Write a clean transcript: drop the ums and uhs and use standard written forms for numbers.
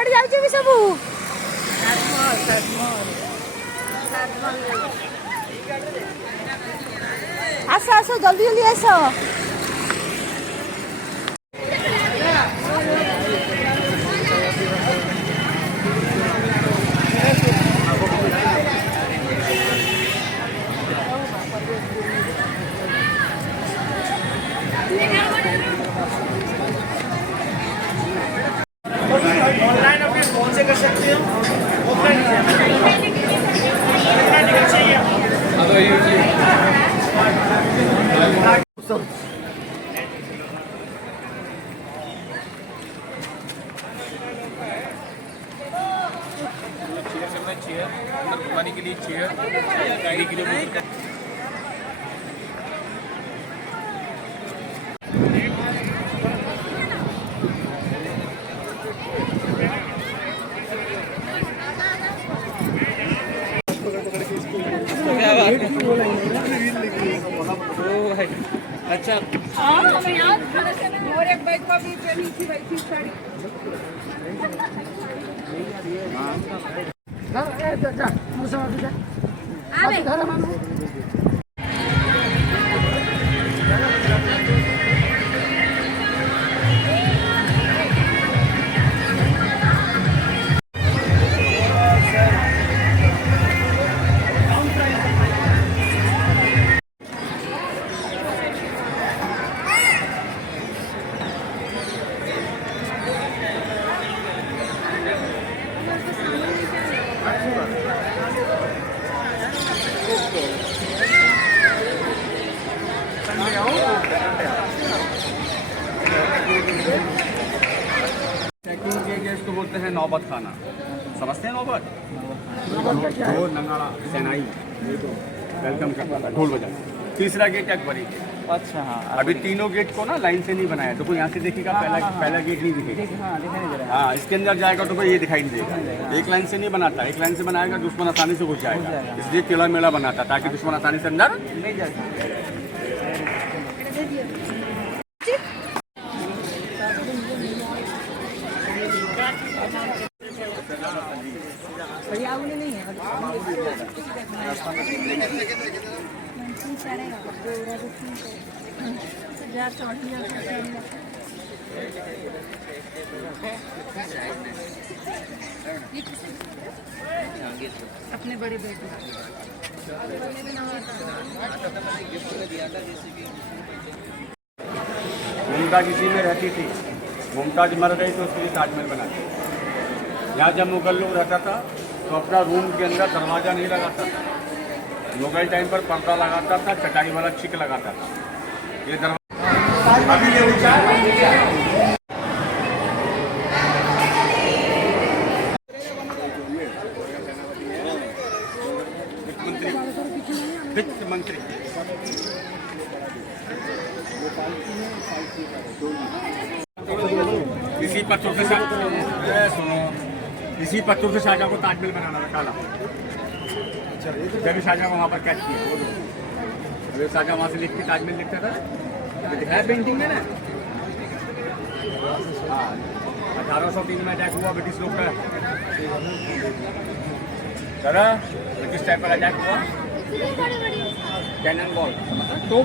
କୁଆଡେ ଯାଉଛି ବି ସବୁ ଆସ ଆସ ଜଲ୍ଦି ଜଲ୍ଦି ଆସ ऑनलाइन अपने फोन से कर सकते हो ऑफलाइन कितना टिकट चाहिए चेयर अंदर घुमाने के लिए चेयर गाड़ी के लिए अच्छा और एक बाइक पर भी नीचे बैठी साड़ी चेकिंग के गेस्ट को बोलते हैं नौबत खाना समझते हैं नौबत ढोल नगाड़ा सेनाई वेलकम करता था ढोल बजा तीसरा गेट अकबरी गेट अच्छा हाँ अभी तीनों गेट को ना लाइन से नहीं बनाया तो कोई यहाँ से देखेगा पहला गेट नहीं दिखेगा हाँ इसके अंदर जाएगा तो कोई ये दिखाई नहीं देगा एक लाइन से नहीं बनाता एक लाइन से बनाएगा दुश्मन आसानी से घुस जाएगा इसलिए टेढ़ा मेढ़ा बनाता ताकि दुश्मन आसानी से अंदर नहीं जा सकते नहीं है अपने बड़े बेटे मुमताज इसी में रहती थी मुमताज मर गई तो उसके लिए ताजमहल बना दिया यहाँ जब मुगल लोग रहता था तो अपना रूम के अंदर दरवाज़ा नहीं लगाता था मुगल टाइम पर पर्दा लगाता था चटाई वाला चिक लगाता था ये दरवाजा अभी ये ऊंचा वित्त मंत्री इसी पत्थर के साथ सुनो इसी पत्थर से शाहजहाँ को ताजमहल बनाना था काला जब शाहजहाँ को वहाँ पर कैच किया अरे शाहजहाँ वहाँ से लिख के ताजमहल लिखता था दिखाया पेंटिंग में ना हाँ 1803 में अटैक हुआ ब्रिटिश लोग का ब्रिटिश टाइम पर अटैक हुआ कैनन बॉल तो